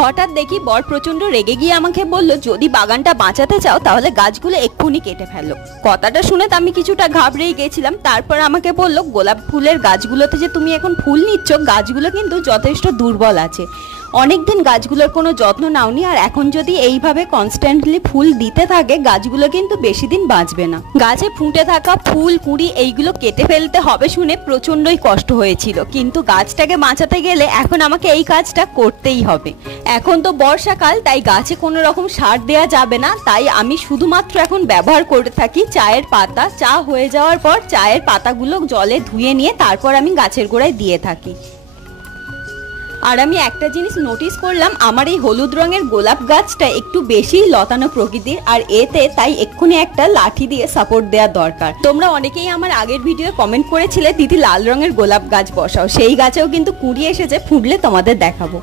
হঠাৎ দেখি বর প্রচন্ড রেগে গিয়ে আমাকে বলল, যদি বাগানটা বাঁচাতে চাও তাহলে গাছগুলো এক্ষুনি কেটে ফেলো। কথাটা শুনে তো আমি কিছুটা ঘাবড়েই গেছিলাম। তারপর আমাকে বলল, গোলাপ ফুলের গাছগুলোতে যে তুমি এখন ফুল নিচ্ছ, গাছগুলো কিন্তু যথেষ্ট দুর্বল আছে, অনেকদিন গাছগুলোর কোনো যত্ন নাওনি, আর এখন যদি এইভাবে কনস্ট্যান্টলি ফুল দিতে থাকে গাছগুলো কিন্তু বেশি দিন বাঁচবে না। গাছে ফুটে থাকা ফুল কুঁড়ি এইগুলো কেটে ফেলতে হবে শুনে প্রচন্ডই কষ্ট হয়েছিল, কিন্তু গাছটাকে বাঁচাতে গেলে এখন আমাকে এই কাজটা করতেই হবে। এখন তো বর্ষাকাল, তাই গাছে কোনো রকম সার দেওয়া যাবে না, তাই আমি শুধুমাত্র এখন ব্যবহার করে থাকি চায়ের পাতা। চা হয়ে যাওয়ার পর চায়ের পাতাগুলো জলে ধুয়ে নিয়ে তারপর আমি গাছের গোড়ায় দিয়ে থাকি। আর আমি একটা জিনিস নোটিস করলাম, আমার এই হলুদ রঙের গোলাপ গাছটা একটু বেশি লতানো প্রকৃতির, আর এতে তাই এক্ষুনি একটা লাঠি দিয়ে সাপোর্ট দেওয়া দরকার। তোমরা অনেকেই আমার আগের ভিডিও কমেন্ট করেছিলে, দিদি লাল রঙের গোলাপ গাছ বসাও, সেই গাছেও কিন্তু কুঁড়ি এসেছে, ফুটলে তোমাদের দেখাবো।